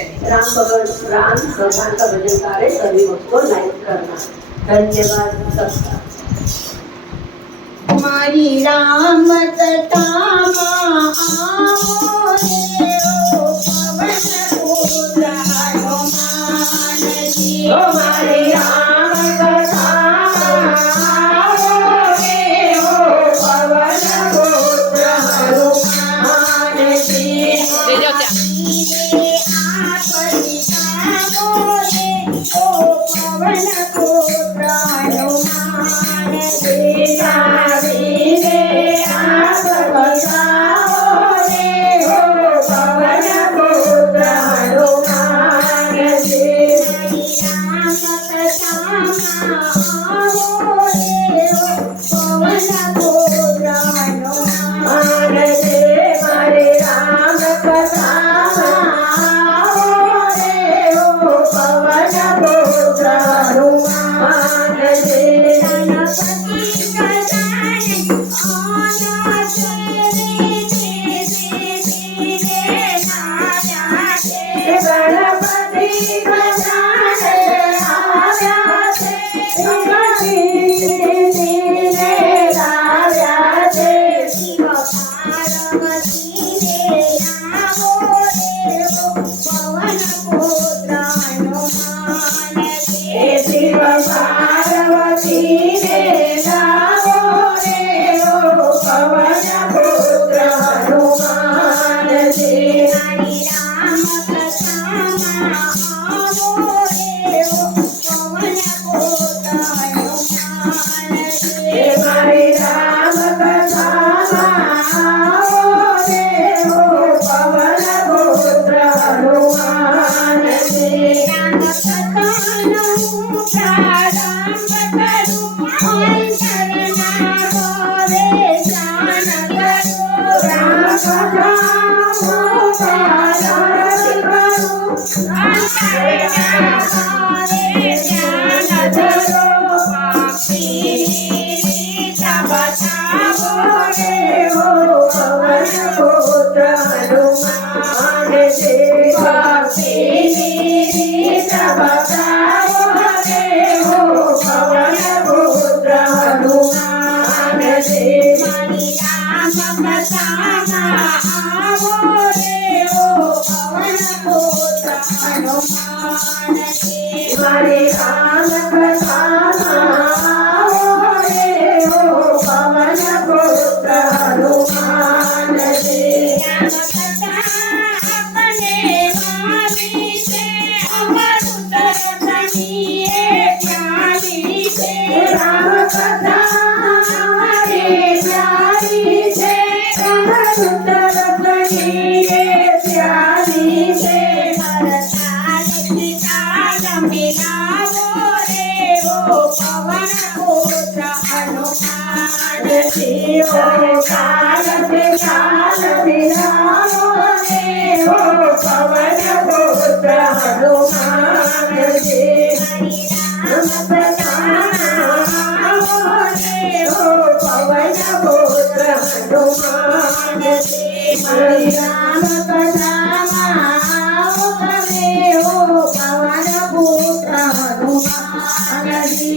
राम भगवान का भजन गा रहे सभी उसको लाइक करना। धन्यवाद सबका। हमारी राम कथामा आओ रे ओ पवन पुत्र हनुमान जी। हमारी राम कथामा आओ रे ओ पवन पुत्र हनुमान जी। पवन पुत्र हनुमान जी। आप बचाओ रे हो पवन पुत्र हनुमान जी। राम कथामा आओ रे ओ पवन पुत्र हनुमान जी। हरे राम कथामा आओ रे हो पवन पुत्र हनुमान जी। गणपति बजाने आया थे, गणपति ने गाया थे। शिव पार्वती ने आओ रे ओ पवन पुत्र हनुमान जी। शिव पार्वती ने गाओ रे ओ पवन पुत्र हनुमान जी। हरि राम कथामा आओ रे ओ पवन पुत्र हनुमान जी। हरे राम कथामा आओ रे हो पवन पुत्र हनुमान जी। राम कथानो प्रारंभ करूं, अंतरना गोरे जान करो। राम कथानो प्रारंभ करूं, अंतरना गोरे जान करो। पापी सब बचाओ रे हो पवन पुत्र हनुमान जी। सब बचाओ रे हो पवन पुत्र हनुमान जी। हरि राम कथामा आओ रे ओ पवन पुत्र हनुमान जी। हरे राम कथामा आओ रे हो पवन पुत्र हनुमान जी। राम कथा अपने वाणी से अमृत रतनीय प्यारी से। राम कथा हमारी प्यारी से, अमृत रतनीय प्यारी से। हरताल की ताल मिलाओ रे ओ पवन पुत्र हनुमान जी। काल मिलाओ रे हो पवन पुत्र हनुमान जी। हरि राम कथामा आओ रे हो पवन पुत्र हनुमान जी। हरि राम कथामा आओ रे हो पवन पुत्र हनुमान जी।